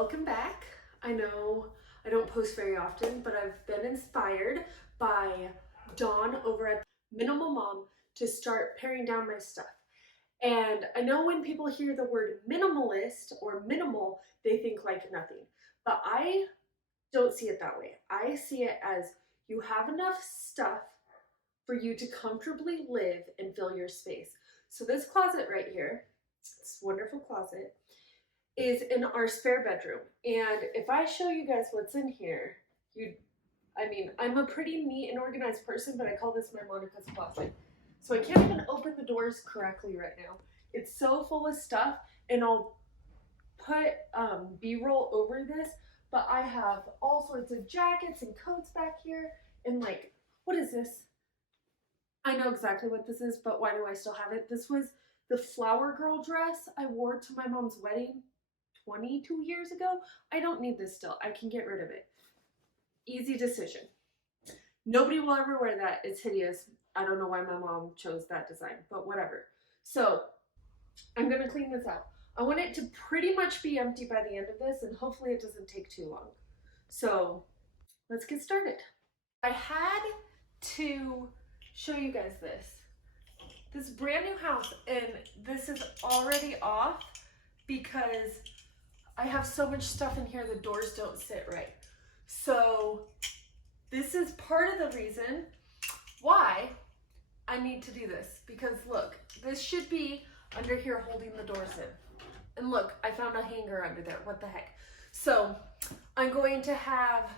Welcome back. I know I don't post very often, but I've been inspired by Dawn over at Minimal Mom to start paring down my stuff. And I know when people hear the word minimalist or minimal, they think like nothing. But I don't see it that way. I see it as you have enough stuff for you to comfortably live and fill your space. So this closet right here, this wonderful closet, is in our spare bedroom. And if I show you guys what's in here, I'm a pretty neat and organized person, but I call this my Monica's closet. So I can't even open the doors correctly right now. It's so full of stuff, and I'll put B-roll over this, but I have all sorts of jackets and coats back here, and like, what is this? I know exactly what this is, but why do I still have it? This was the flower girl dress I wore to my mom's wedding 22 years ago. I don't need this still. I can get rid of it. Easy decision. Nobody will ever wear that. It's hideous. I don't know why my mom chose that design, but whatever. So I'm going to clean this out. I want it to pretty much be empty by the end of this, and hopefully it doesn't take too long. So let's get started. I had to show you guys this brand new house, and this is already off because I have so much stuff in here, the doors don't sit right. So this is part of the reason why I need to do this, because look, this should be under here holding the doors in. And look, I found a hanger under there. What the heck? So I'm going to have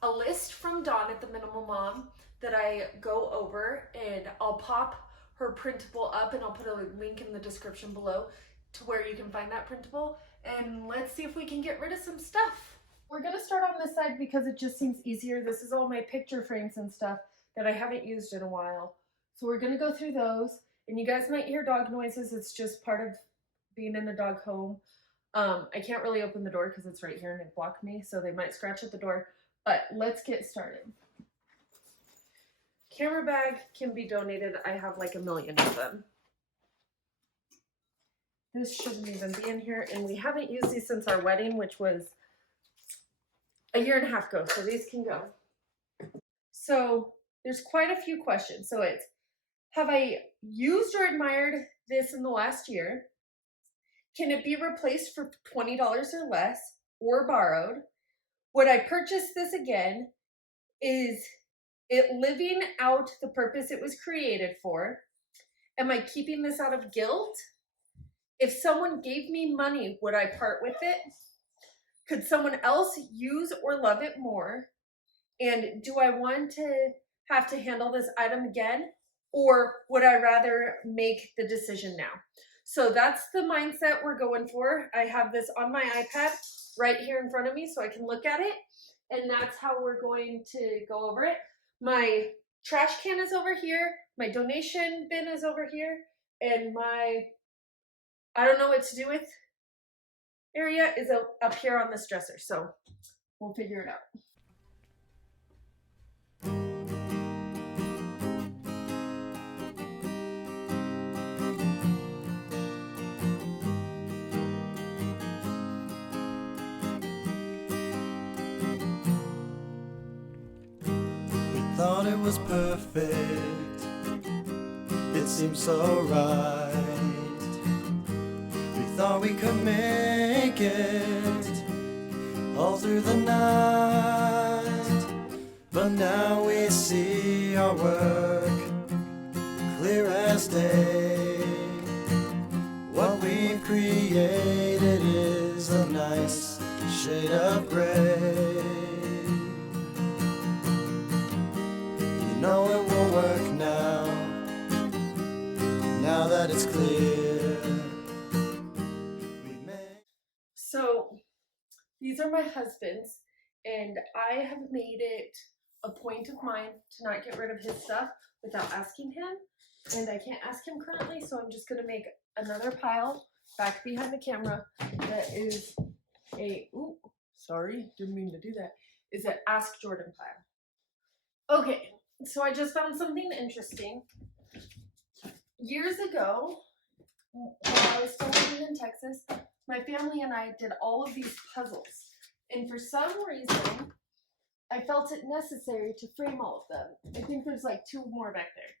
a list from Dawn at the Minimal Mom that I go over, and I'll pop her printable up, and I'll put a link in the description below to where you can find that printable. And let's see if we can get rid of some stuff. We're gonna start on this side because it just seems easier. This is all my picture frames and stuff that I haven't used in a while. So we're gonna go through those, and you guys might hear dog noises. It's just part of being in a dog home. I can't really open the door because it's right here and it blocked me, so they might scratch at the door, but let's get started. Camera bag can be donated. I have like a million of them. This shouldn't even be in here, and we haven't used these since our wedding, which was a year and a half ago, so these can go. So there's quite a few questions. So it's, have I used or admired this in the last year? Can it be replaced for $20 or less or borrowed? Would I purchase this again? Is it living out the purpose it was created for? Am I keeping this out of guilt? If someone gave me money, would I part with it? Could someone else use or love it more? And do I want to have to handle this item again? Or would I rather make the decision now? So that's the mindset we're going for. I have this on my iPad right here in front of me so I can look at it. And that's how we're going to go over it. My trash can is over here. My donation bin is over here. And my I don't know what to do with area is up here on this dresser. So we'll figure it out. Thought it was perfect, it seemed so right. We thought we could make it all through the night, but now we see our work clear as day. What we've created is a nice shade of gray. Know it will work now that it's clear. So these are my husband's, and I have made it a point of mine to not get rid of his stuff without asking him, and I can't ask him currently, so I'm just going to make another pile back behind the camera that is didn't mean to do that, is an Ask Jordan pile. Okay. So I just found something interesting. Years ago, when I was still living in Texas, my family and I did all of these puzzles. And for some reason, I felt it necessary to frame all of them. I think there's like 2 more back there.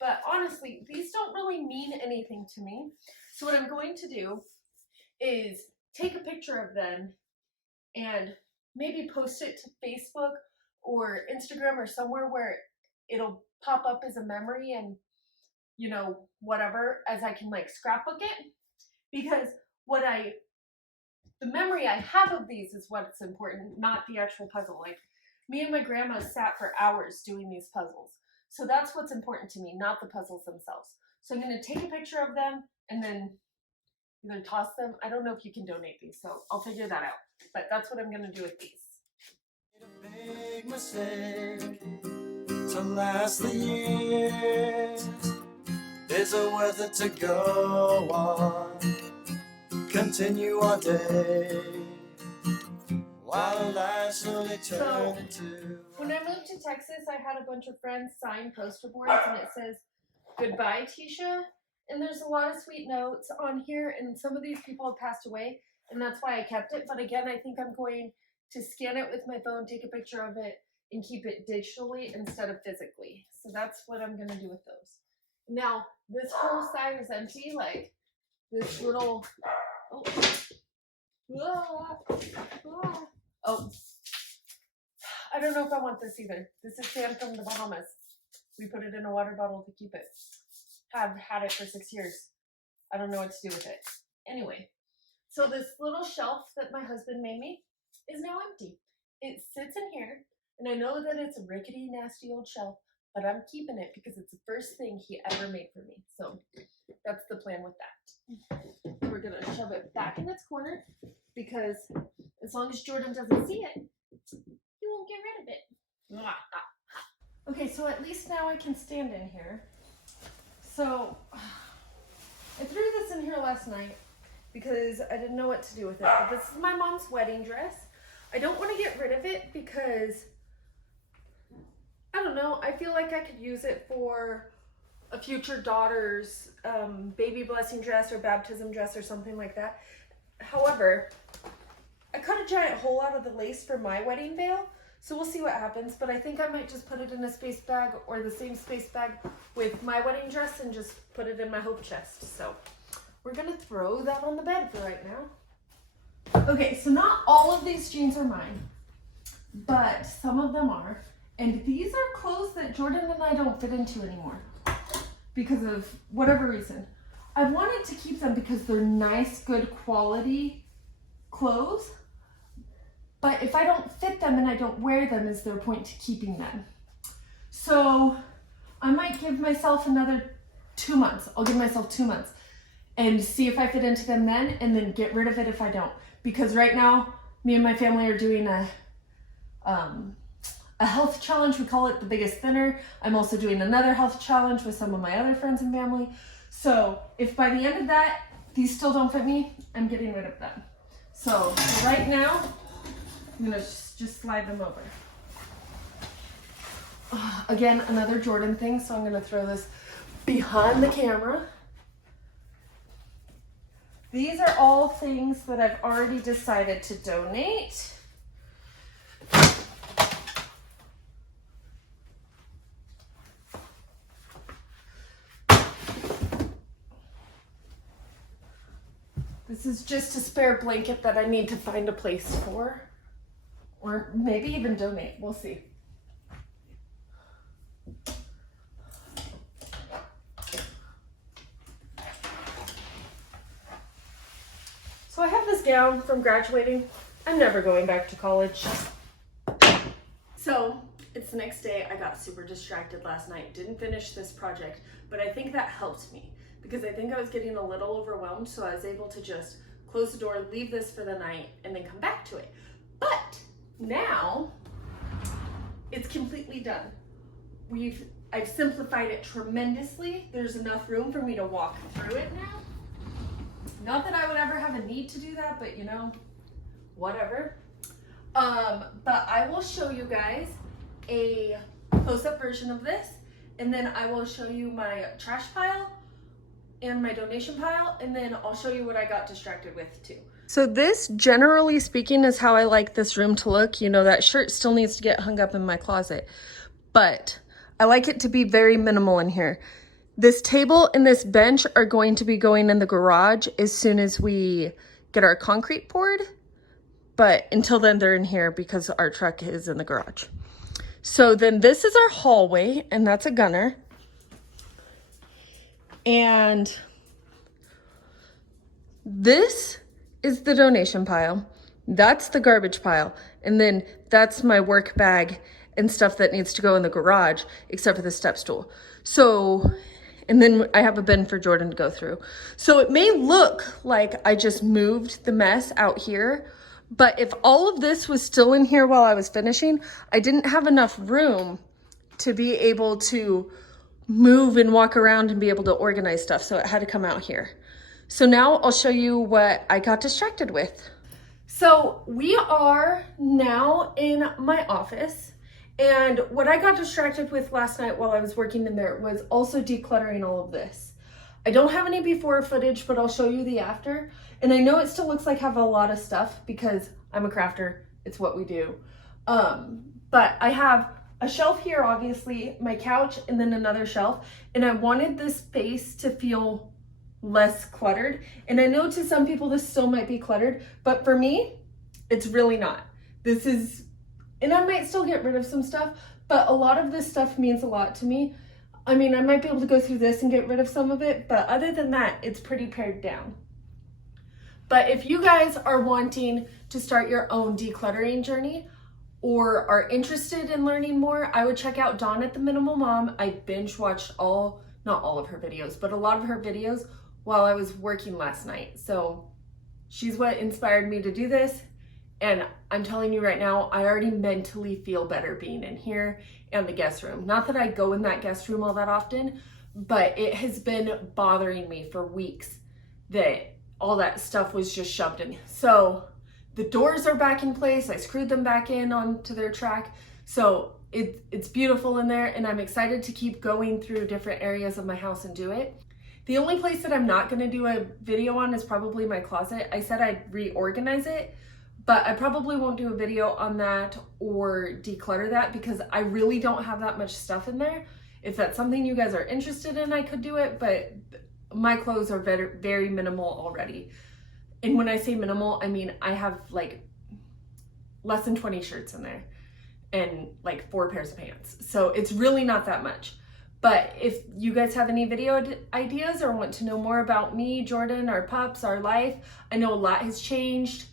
But honestly, these don't really mean anything to me. So what I'm going to do is take a picture of them and maybe post it to Facebook or Instagram or somewhere where it'll pop up as a memory and, you know, whatever, as I can like scrapbook it. Because the memory I have of these is what's important, not the actual puzzle. Like, me and my grandma sat for hours doing these puzzles. So that's what's important to me, not the puzzles themselves. So I'm going to take a picture of them and then either toss them. I don't know if you can donate these, so I'll figure that out. But that's what I'm going to do with these. A big mistake to last the years. Is it worth it to go on? Continue our day while lives slowly turn into. When I moved to Texas, I had a bunch of friends sign poster boards and it says, "Goodbye, Tisha." And there's a lot of sweet notes on here, and some of these people have passed away, and that's why I kept it. But again, I think I'm going to scan it with my phone, take a picture of it, and keep it digitally instead of physically. So that's what I'm going to do with those. Now, this whole side is empty, like this little, oh, I don't know if I want this either. This is sand from the Bahamas. We put it in a water bottle to keep it. Have had it for 6 years. I don't know what to do with it. Anyway, so this little shelf that my husband made me is now empty. It sits in here, and I know that it's a rickety, nasty old shelf, but I'm keeping it because it's the first thing he ever made for me. So that's the plan with that. We're gonna shove it back in its corner because as long as Jordan doesn't see it, he won't get rid of it. Okay, so at least now I can stand in here. So I threw this in here last night because I didn't know what to do with it. But this is my mom's wedding dress. I don't want to get rid of it because, I don't know, I feel like I could use it for a future daughter's baby blessing dress or baptism dress or something like that. However, I cut a giant hole out of the lace for my wedding veil, so we'll see what happens. But I think I might just put it in a space bag or the same space bag with my wedding dress and just put it in my hope chest. So we're gonna throw that on the bed for right now. Okay, so not all of these jeans are mine, but some of them are. And these are clothes that Jordan and I don't fit into anymore because of whatever reason. I wanted to keep them because they're nice, good quality clothes. But if I don't fit them and I don't wear them, is there a point to keeping them? So I might give myself another 2 months. I'll give myself 2 months and see if I fit into them then, and then get rid of it if I don't. Because right now, me and my family are doing a health challenge. We call it the biggest thinner. I'm also doing another health challenge with some of my other friends and family. So if by the end of that, these still don't fit me, I'm getting rid of them. So right now, I'm gonna just slide them over. Again, another Jordan thing, so I'm gonna throw this behind the camera. These are all things that I've already decided to donate. This is just a spare blanket that I need to find a place for. Or maybe even donate, we'll see. So I have this gown from graduating. I'm never going back to college. So it's the next day. I got super distracted last night. Didn't finish this project, but I think that helped me because I think I was getting a little overwhelmed. So I was able to just close the door, leave this for the night, and then come back to it. But now it's completely done. I've simplified it tremendously. There's enough room for me to walk through it now. Not that I would ever have a need to do that, but you know, whatever. But I will show you guys a close-up version of this, and then I will show you my trash pile and my donation pile, and then I'll show you what I got distracted with too. So this, generally speaking, is how I like this room to look. You know, that shirt still needs to get hung up in my closet, but I like it to be very minimal in here. This table and this bench are going to be going in the garage as soon as we get our concrete poured, but until then they're in here because our truck is in the garage. So then this is our hallway, and that's a gunner. And this is the donation pile. That's the garbage pile. And then that's my work bag and stuff that needs to go in the garage, except for the step stool. So, and then I have a bin for Jordan to go through. So it may look like I just moved the mess out here, but if all of this was still in here while I was finishing, I didn't have enough room to be able to move and walk around and be able to organize stuff. So it had to come out here. So now I'll show you what I got distracted with. So we are now in my office, and what I got distracted with last night while I was working in there was also decluttering all of this. I don't have any before footage, but I'll show you the after. And I know it still looks like I have a lot of stuff because I'm a crafter. It's what we do. But I have a shelf here, obviously, my couch, and then another shelf. And I wanted this space to feel less cluttered. And I know to some people this still might be cluttered, but for me, it's really not. This is, and I might still get rid of some stuff, but a lot of this stuff means a lot to me. I mean, I might be able to go through this and get rid of some of it, but other than that, it's pretty pared down. But if you guys are wanting to start your own decluttering journey or are interested in learning more, I would check out Dawn at the Minimal Mom. I binge watched not all of her videos, but a lot of her videos while I was working last night. So she's what inspired me to do this. And I'm telling you right now, I already mentally feel better being in here and the guest room. Not that I go in that guest room all that often, but it has been bothering me for weeks that all that stuff was just shoved in. So the doors are back in place. I screwed them back in onto their track. So it's beautiful in there, and I'm excited to keep going through different areas of my house and do it. The only place that I'm not gonna do a video on is probably my closet. I said I'd reorganize it, but I probably won't do a video on that or declutter that because I really don't have that much stuff in there. If that's something you guys are interested in, I could do it, but my clothes are very, very minimal already. And when I say minimal, I mean I have like less than 20 shirts in there and like 4 pairs of pants. So it's really not that much. But if you guys have any video ideas or want to know more about me, Jordan, our pups, our life, I know a lot has changed.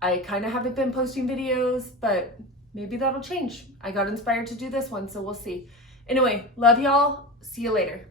I kind of haven't been posting videos, but maybe that'll change. I got inspired to do this one, so we'll see. Anyway, love y'all. See you later.